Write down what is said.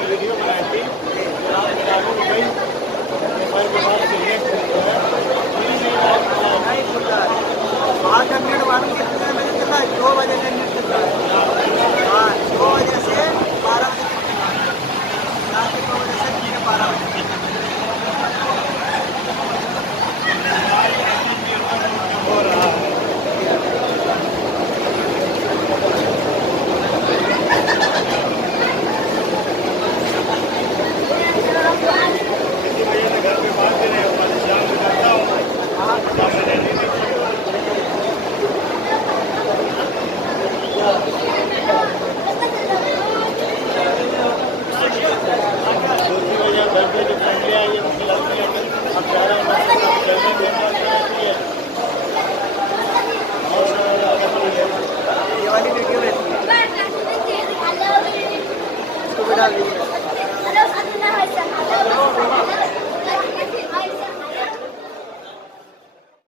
Video बनाई थी, आगे हो गई, मोबाइल के बाद सिलेक्ट हो गया, नहीं खुल रहा है। 8 मिनट मालूम कितने बजे चल रहा है? 2 बजे से नेट चल रहा है। हाँ, 2 बजे से 12 बजे तक चल रहा है। रात के 2 बजे से दिन के 12 बजे तक। हो रहा है। इसी वजह से घर पे बात भी नहीं हो पाती, शाम में करता हूँ, शाम में नहीं निकलता। दूसरी वजह घर पे जो फैमिली आई है उनकी लड़की है, अब ज़्यादा मतलब खेलने में रहती है और ये वाली वीडियो रहती है, इसको भी डाल दीजिए।